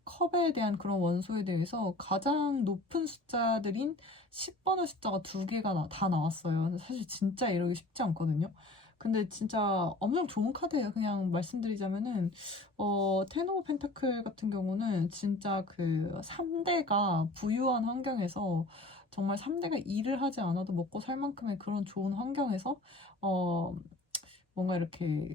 컵에 대한 그런 원소에 대해서 가장 높은 숫자들인 10번의 숫자가 두 개가 다 나왔어요. 사실 진짜 이러기 쉽지 않거든요. 근데 진짜 엄청 좋은 카드예요. 그냥 말씀드리자면은 텐 오브 펜타클 같은 경우는 진짜 그 3대가 부유한 환경에서 정말 3대가 일을 하지 않아도 먹고 살 만큼의 그런 좋은 환경에서 어 뭔가 이렇게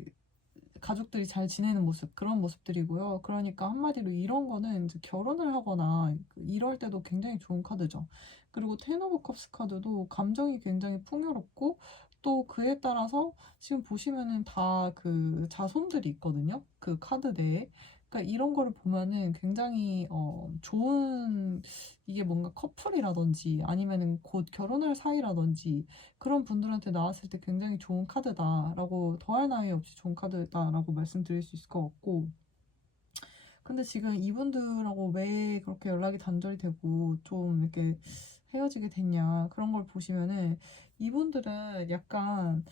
가족들이 잘 지내는 모습, 그런 모습들이고요. 그러니까 한마디로 이런 거는 이제 결혼을 하거나 이럴 때도 굉장히 좋은 카드죠. 그리고 텐 오브 컵스 카드도 감정이 굉장히 풍요롭고 또 그에 따라서 지금 보시면은 다 그 자손들이 있거든요. 그 카드 내에. 그러니까 이런 거를 보면은 굉장히 좋은, 이게 뭔가 커플이라든지 아니면은 곧 결혼할 사이라든지 그런 분들한테 나왔을 때 굉장히 좋은 카드다라고, 더할 나위 없이 좋은 카드다라고 말씀드릴 수 있을 것 같고, 근데 지금 이분들하고 왜 그렇게 연락이 단절이 되고 좀 이렇게 헤어지게 됐냐 그런 걸 보시면은 이분들은 약간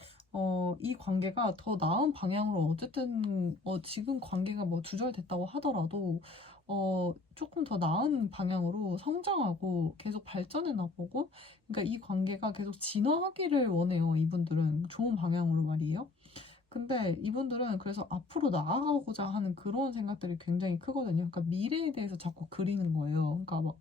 이 관계가 더 나은 방향으로 어쨌든 지금 관계가 뭐 두절됐다고 하더라도 조금 더 나은 방향으로 성장하고 계속 발전해 나가고, 그러니까 이 관계가 계속 진화하기를 원해요. 이분들은 좋은 방향으로 말이에요. 근데 이분들은 그래서 앞으로 나아가고자 하는 그런 생각들이 굉장히 크거든요. 그러니까 미래에 대해서 자꾸 그리는 거예요. 그러니까 막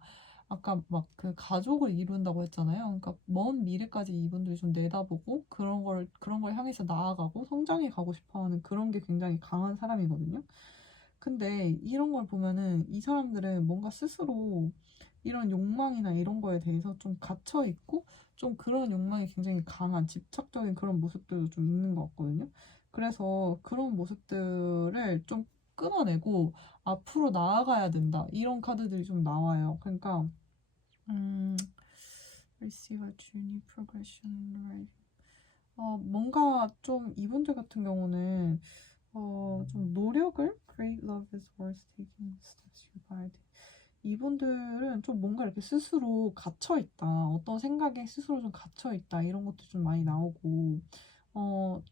아까 막 그 가족을 이룬다고 했잖아요. 그러니까 먼 미래까지 이분들이 좀 내다보고 그런 걸 향해서 나아가고 성장해 가고 싶어 하는 그런 게 굉장히 강한 사람이거든요. 근데 이런 걸 보면은 이 사람들은 뭔가 스스로 이런 욕망이나 이런 거에 대해서 좀 갇혀 있고 좀 그런 욕망이 굉장히 강한 집착적인 그런 모습들도 좀 있는 것 같거든요. 그래서 그런 모습들을 좀 끊어내고 앞으로 나아가야 된다. 이런 카드들이 좀 나와요. 그러니까 receive a journey progression right. 뭔가 좀 이분들 같은 경우는 좀 노력을 great love is worth taking steps you guide. 이분들은 좀 뭔가 이렇게 스스로 갇혀 있다. 어떤 생각에 스스로 좀 갇혀 있다. 이런 것도 좀 많이 나오고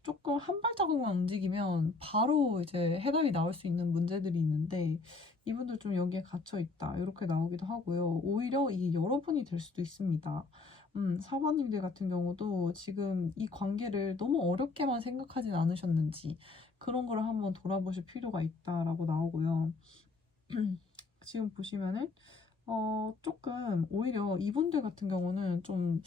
조금 한 발자국만 움직이면 바로 이제 해답이 나올 수 있는 문제들이 있는데 이분들 좀 여기에 갇혀 있다. 이렇게 나오기도 하고요. 오히려 이게 여러분이 될 수도 있습니다. 사모님들 같은 경우도 지금 이 관계를 너무 어렵게만 생각하진 않으셨는지 그런 걸 한번 돌아보실 필요가 있다라고 나오고요. 지금 보시면은 조금 오히려 이분들 같은 경우는 좀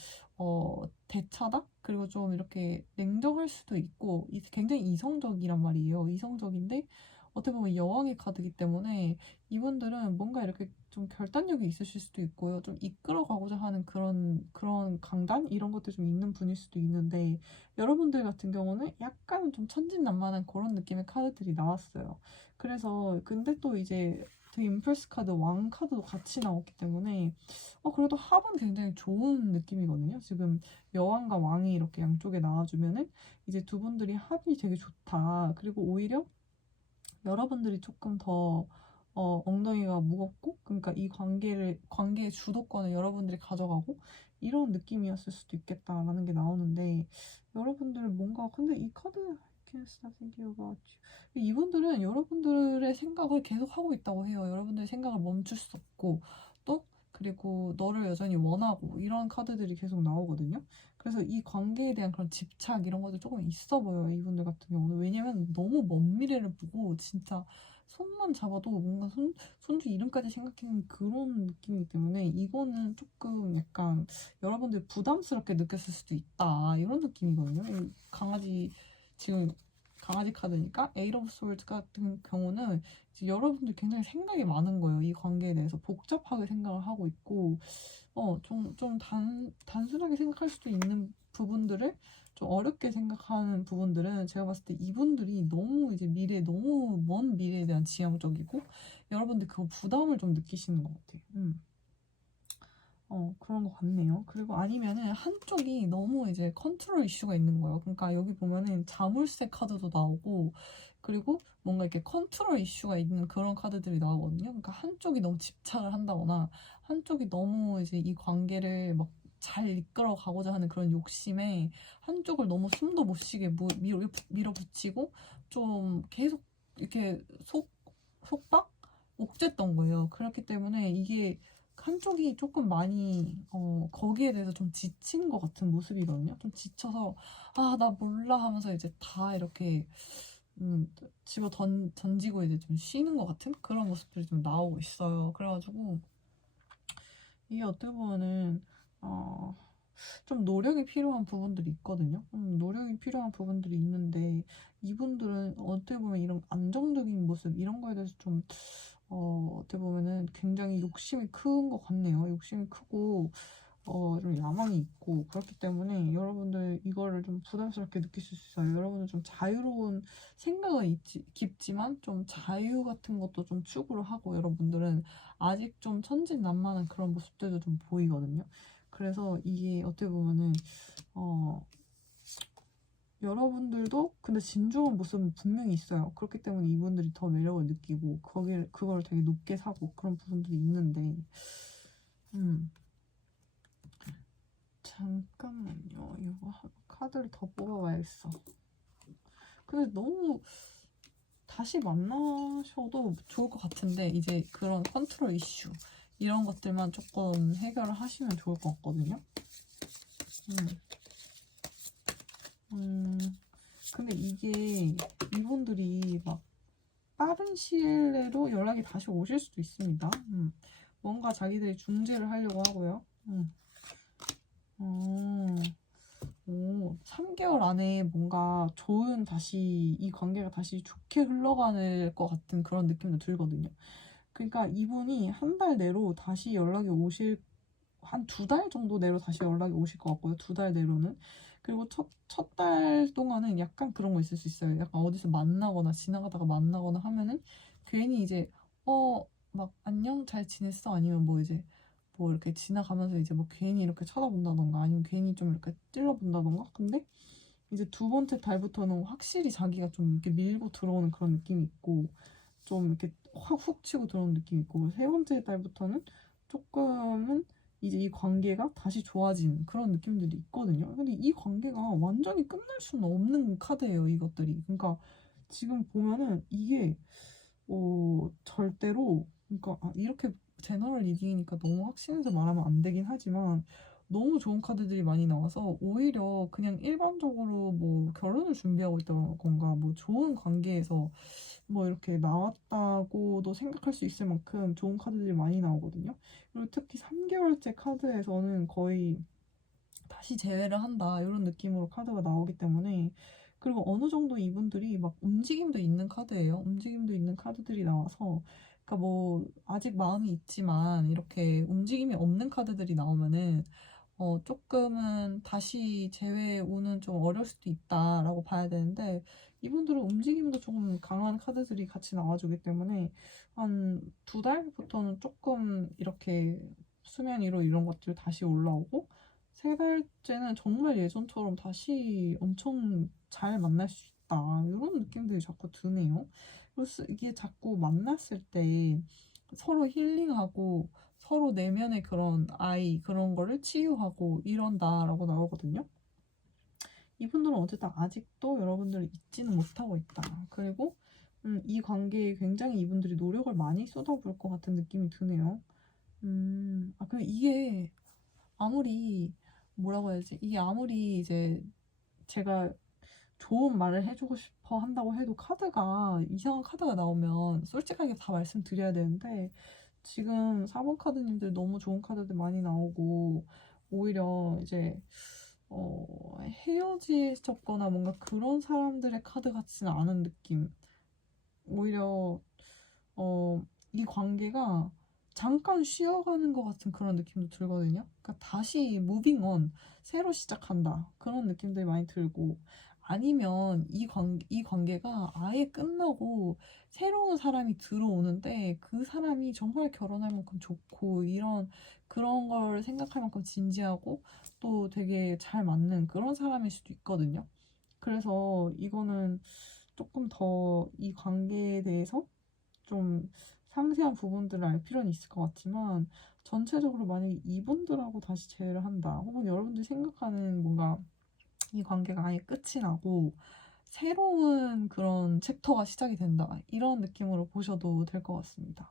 대차다? 그리고 좀 이렇게 냉정할 수도 있고 굉장히 이성적이란 말이에요. 이성적인데 어떻게 보면 여왕의 카드이기 때문에 이분들은 뭔가 이렇게 좀 결단력이 있으실 수도 있고요. 좀 이끌어가고자 하는 그런 강단? 이런 것들이 좀 있는 분일 수도 있는데 여러분들 같은 경우는 약간 좀 천진난만한 그런 느낌의 카드들이 나왔어요. 그래서 근데 또 이제 그 임펄스 카드, 왕 카드도 같이 나왔기 때문에 그래도 합은 굉장히 좋은 느낌이거든요. 지금 여왕과 왕이 이렇게 양쪽에 나와주면은 이제 두 분들이 합이 되게 좋다. 그리고 오히려 여러분들이 조금 더 엉덩이가 무겁고 그러니까 이 관계의 주도권을 여러분들이 가져가고 이런 느낌이었을 수도 있겠다라는 게 나오는데 여러분들 뭔가 근데 이 카드 I can't stop thinking about you. 이분들은 여러분들의 생각을 계속 하고 있다고 해요. 여러분들의 생각을 멈출 수 없고 또 그리고 너를 여전히 원하고 이런 카드들이 계속 나오거든요. 그래서 이 관계에 대한 그런 집착 이런 것도 조금 있어 보여요. 이분들 같은 경우는. 왜냐면 너무 먼 미래를 보고 진짜 손만 잡아도 뭔가 손주 이름까지 생각하는 그런 느낌이기 때문에 이거는 조금 약간 여러분들 부담스럽게 느꼈을 수도 있다. 이런 느낌이거든요. 이 지금 강아지 카드니까 에이트 오브 스월드 같은 경우는 이제 여러분들 굉장히 생각이 많은 거예요. 이 관계에 대해서 복잡하게 생각을 하고 있고 좀 단순하게 생각할 수도 있는 부분들을 좀 어렵게 생각하는 부분들은 제가 봤을 때 이분들이 너무 이제 너무 먼 미래에 대한 지향적이고 여러분들 그 부담을 좀 느끼시는 것 같아요. 그런 것 같네요. 그리고 아니면은 한쪽이 너무 이제 컨트롤 이슈가 있는 거예요. 그러니까 여기 보면은 자물쇠 카드도 나오고 그리고 뭔가 이렇게 컨트롤 이슈가 있는 그런 카드들이 나오거든요. 그러니까 한쪽이 너무 집착을 한다거나 한쪽이 너무 이제 이 관계를 막 잘 이끌어 가고자 하는 그런 욕심에 한쪽을 너무 숨도 못 쉬게 밀어붙이고 좀 계속 이렇게 속박? 옥죄했던 거예요. 그렇기 때문에 이게 한쪽이 조금 많이 거기에 대해서 좀 지친 것 같은 모습이거든요. 좀 지쳐서 나 몰라 하면서 이제 다 이렇게 집어 던지고 이제 좀 쉬는 것 같은 그런 모습들이 좀 나오고 있어요. 그래가지고 이게 어떻게 보면은 좀 노력이 필요한 부분들이 있거든요. 노력이 필요한 부분들이 있는데 이분들은 어떻게 보면 이런 안정적인 모습 이런 거에 대해서 좀 어떻게 보면은 굉장히 욕심이 큰 것 같네요. 욕심이 크고 좀 야망이 있고 그렇기 때문에 여러분들 이거를 좀 부담스럽게 느끼실 수 있어요. 여러분들 좀 자유로운 생각은 깊지만 좀 자유 같은 것도 좀 추구를 하고 여러분들은 아직 좀 천진난만한 그런 모습들도 좀 보이거든요. 그래서 이게 어떻게 보면은 여러분들도 근데 진중한 모습은 분명히 있어요. 그렇기 때문에 이분들이 더 매력을 느끼고 그걸 되게 높게 사고 그런 부분들이 있는데 잠깐만요. 이거 카드를 더 뽑아봐야겠어. 근데 너무 다시 만나셔도 좋을 것 같은데 이제 그런 컨트롤 이슈 이런 것들만 조금 해결을 하시면 좋을 것 같거든요. 근데 이게 이분들이 막 빠른 시일 내로 연락이 다시 오실 수도 있습니다. 뭔가 자기들이 중재를 하려고 하고요. 3개월 안에 뭔가 이 관계가 다시 좋게 흘러가는 것 같은 그런 느낌도 들거든요. 그러니까 이분이 한 달 내로 다시 연락이 오실, 한 2달 정도 내로 다시 연락이 오실 것 같고요. 2달 내로는. 그리고 첫 달 동안은 약간 그런 거 있을 수 있어요. 약간 어디서 만나거나 지나가다가 만나거나 하면은 괜히 이제 막 안녕 잘 지냈어? 아니면 뭐 이제 뭐 이렇게 지나가면서 이제 뭐 괜히 이렇게 쳐다본다던가 아니면 괜히 좀 이렇게 찔러본다던가. 근데 이제 두 번째 달부터는 확실히 자기가 좀 이렇게 밀고 들어오는 그런 느낌이 있고 좀 이렇게 확 훅 치고 들어오는 느낌이 있고 세 번째 달부터는 조금은 이제 이 관계가 다시 좋아지는 그런 느낌들이 있거든요. 근데 이 관계가 완전히 끝날 수는 없는 카드예요, 이것들이. 그러니까 지금 보면은 이게 절대로 그러니까 이렇게 제너럴 리딩이니까 너무 확신해서 말하면 안 되긴 하지만 너무 좋은 카드들이 많이 나와서 오히려 그냥 일반적으로 뭐 결혼을 준비하고 있다던가 뭐 좋은 관계에서 뭐 이렇게 나왔다고도 생각할 수 있을 만큼 좋은 카드들이 많이 나오거든요. 그리고 특히 3개월째 카드에서는 거의 다시 재회를 한다 이런 느낌으로 카드가 나오기 때문에 그리고 어느 정도 이분들이 막 움직임도 있는 카드예요. 움직임도 있는 카드들이 나와서 그러니까 뭐 아직 마음이 있지만 이렇게 움직임이 없는 카드들이 나오면은 조금은 다시 재회 오는 좀 어려울 수도 있다라고 봐야 되는데 이분들은 움직임도 조금 강한 카드들이 같이 나와주기 때문에 한 두 달부터는 조금 이렇게 수면 위로 이런 것들 다시 올라오고 세 달째는 정말 예전처럼 다시 엄청 잘 만날 수 있다 이런 느낌들이 자꾸 드네요. 그래서 이게 자꾸 만났을 때 서로 힐링하고 서로 내면의 그런 그런 거를 치유하고 이런다라고 나오거든요. 이분들은 어쨌든 아직도 여러분들을 잊지는 못하고 있다. 그리고 이 관계에 굉장히 이분들이 노력을 많이 쏟아부을 것 같은 느낌이 드네요. 근데 이게 아무리 뭐라고 해야지? 이게 아무리 이제 제가 좋은 말을 해주고 싶어 한다고 해도 카드가 이상한 카드가 나오면 솔직하게 다 말씀드려야 되는데 지금 4번 카드님들 너무 좋은 카드들 많이 나오고 오히려 이제 헤어지셨거나 뭔가 그런 사람들의 카드 같지는 않은 느낌. 오히려 이 관계가 잠깐 쉬어가는 것 같은 그런 느낌도 들거든요. 그러니까 다시 무빙 온, 새로 시작한다. 그런 느낌들이 많이 들고 아니면 이 관계가 아예 끝나고 새로운 사람이 들어오는데 그 사람이 정말 결혼할 만큼 좋고 이런 그런 걸 생각할 만큼 진지하고 또 되게 잘 맞는 그런 사람일 수도 있거든요. 그래서 이거는 조금 더 이 관계에 대해서 좀 상세한 부분들을 알 필요는 있을 것 같지만 전체적으로 만약에 이분들하고 다시 재회를 한다 혹은 여러분들이 생각하는 뭔가 이 관계가 아예 끝이 나고 새로운 그런 챕터가 시작이 된다 이런 느낌으로 보셔도 될 것 같습니다.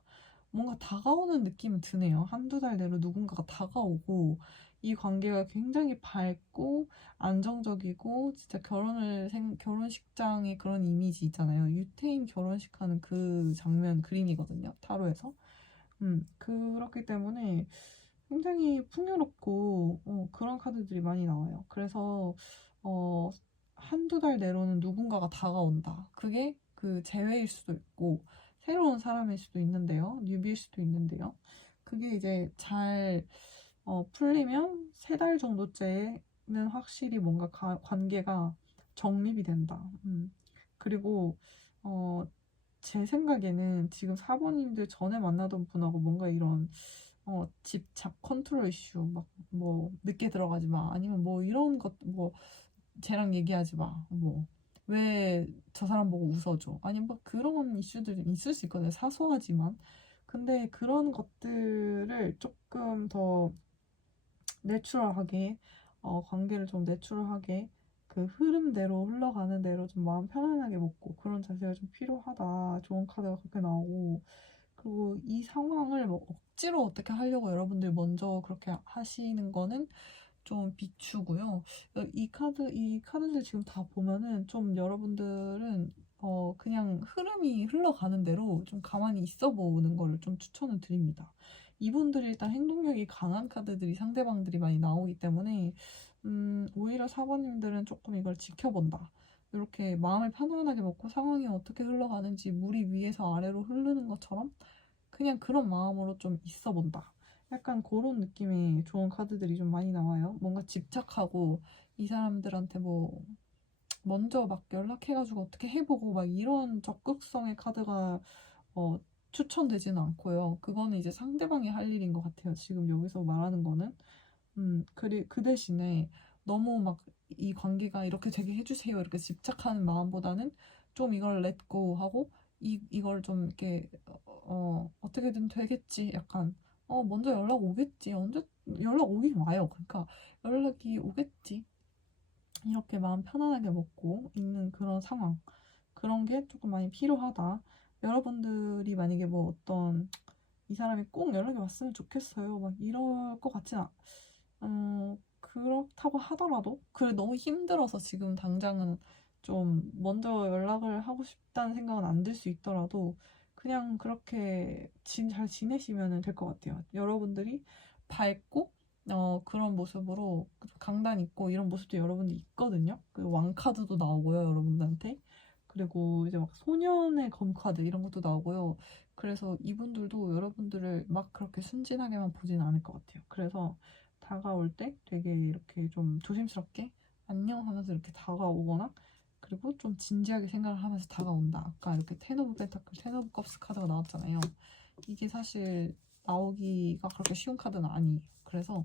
뭔가 다가오는 느낌은 드네요. 한두 달 내로 누군가가 다가오고 이 관계가 굉장히 밝고 안정적이고 진짜 결혼식장의 그런 이미지 있잖아요. 유태인 결혼식 하는 그 장면 그림이거든요. 타로에서. 그렇기 때문에 굉장히 풍요롭고 그런 카드들이 많이 나와요. 그래서 어, 한두 달 내로는 누군가가 다가온다. 그게 그 재회일 수도 있고 새로운 사람일 수도 있는데요. 뉴비일 수도 있는데요. 그게 이제 잘 풀리면 세 달 정도째는 확실히 뭔가 관계가 정립이 된다. 그리고 어, 제 생각에는 지금 사모님들 전에 만나던 분하고 뭔가 이런 집착 컨트롤 이슈 막 뭐 늦게 들어가지 마 아니면 뭐 이런 것 뭐 쟤랑 얘기하지 마뭐 왜 저 사람 보고 웃어줘 아니면 뭐 그런 이슈들이 있을 수 있거든요 사소하지만 근데 그런 것들을 조금 더 내추럴하게 관계를 좀 내추럴하게 그 흐름대로 흘러가는 대로 좀 마음 편안하게 먹고 그런 자세가 좀 필요하다 좋은 카드가 그렇게 나오고 그리고 이 상황을 뭐 억지로 어떻게 하려고 여러분들 먼저 그렇게 하시는 거는 좀 비추고요. 이 카드들 지금 다 보면은 좀 여러분들은 그냥 흐름이 흘러가는 대로 좀 가만히 있어 보는 거를 좀 추천을 드립니다. 이분들이 일단 행동력이 강한 카드들이 상대방들이 많이 나오기 때문에 오히려 사모님들은 조금 이걸 지켜본다. 이렇게 마음을 편안하게 먹고 상황이 어떻게 흘러가는지 물이 위에서 아래로 흐르는 것처럼 그냥 그런 마음으로 좀 있어 본다. 약간 그런 느낌의 좋은 카드들이 좀 많이 나와요. 뭔가 집착하고 이 사람들한테 뭐 먼저 막 연락해가지고 어떻게 해보고 막 이런 적극성의 카드가 추천되지는 않고요. 그거는 이제 상대방이 할 일인 것 같아요. 지금 여기서 말하는 거는. 그 대신에 너무 막 이 관계가 이렇게 되게 해주세요. 이렇게 집착하는 마음보다는 좀 이걸 렛고 하고, 이걸 좀 이렇게, 어떻게든 되겠지. 약간, 먼저 연락 오겠지. 언제 연락 오긴 와요. 그러니까 연락이 오겠지. 이렇게 마음 편안하게 먹고 있는 그런 상황. 그런 게 조금 많이 필요하다. 여러분들이 만약에 뭐 어떤 이 사람이 꼭 연락이 왔으면 좋겠어요. 막 이럴 것 같진 그렇다고 하더라도, 그래, 너무 힘들어서 지금 당장은 좀 먼저 연락을 하고 싶다는 생각은 안 들 수 있더라도, 그냥 그렇게 잘 지내시면 될 것 같아요. 여러분들이 밝고, 그런 모습으로 강단 있고 이런 모습도 여러분들 있거든요. 그 왕카드도 나오고요, 여러분들한테. 그리고 이제 막 소년의 검카드 이런 것도 나오고요. 그래서 이분들도 여러분들을 막 그렇게 순진하게만 보진 않을 것 같아요. 그래서 다가올 때 되게 이렇게 좀 조심스럽게 안녕 하면서 이렇게 다가오거나, 그리고 좀 진지하게 생각을 하면서 다가온다. 아까 이렇게 텐 오브 펜타클, 텐 오브 컵스 카드가 나왔잖아요. 이게 사실 나오기가 그렇게 쉬운 카드는 아니에요. 그래서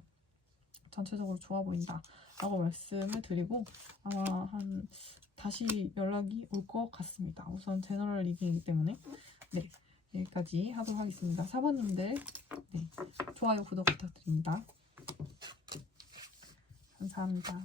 전체적으로 좋아 보인다 라고 말씀을 드리고, 아마 다시 연락이 올 것 같습니다. 우선 제너럴 리딩이기 때문에. 네, 여기까지 하도록 하겠습니다. 4번님들, 네, 좋아요, 구독 부탁드립니다. 감사합니다.